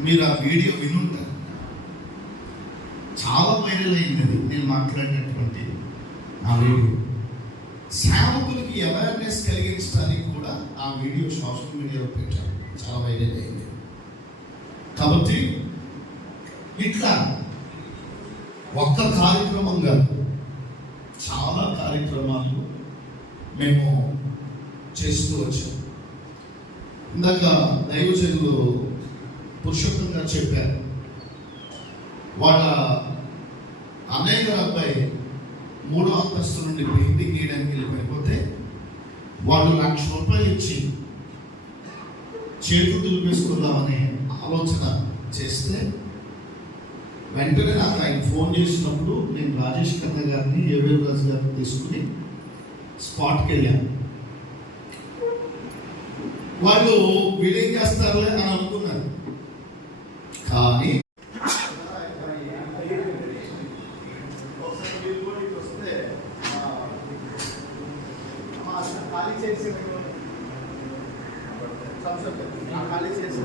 మీరు ఆ వీడియో వినుంటారు. చాలా వైరల్ అయింది అది. నేను మాట్లాడినటువంటి ఆ వీడియో. సేవకులకి అవేర్నెస్ కలిగించడానికి కూడా ఆ వీడియో సోషల్ మీడియాలో పెట్టారు. చాలా వైరల్ అయింది. కాబట్టి ఇట్లా ఒక్క కార్యక్రమంగా చాలా కార్యక్రమాలు మేము చేస్తూ వచ్చాం. ఇందాక దైవజనులు పురుషోత్తం గారు చెప్పారు. వాళ్ళ అన్నయ్య గారు అబ్బాయి మూడో అంతస్తు నుండి పెయింటింగ్ గీయడానికి వెళ్ళిపోతే వాళ్ళు లక్ష రూపాయలు ఇచ్చి చేతులు దులిపేసుకుందామనే ఆలోచన చేస్తే వెంటనే నాకు ఆయన ఫోన్ చేసినప్పుడు నేను రాజేష్ ఖన్నా గారిని ఏవేలు రాజు గారిని తీసుకుని స్పాట్కి వెళ్ళాను. వాళ్ళు వీడేం చేస్తారులే అని అనుకున్నారు. ఖాళీ చేసి ఖాళీ ఖాళీ చేసి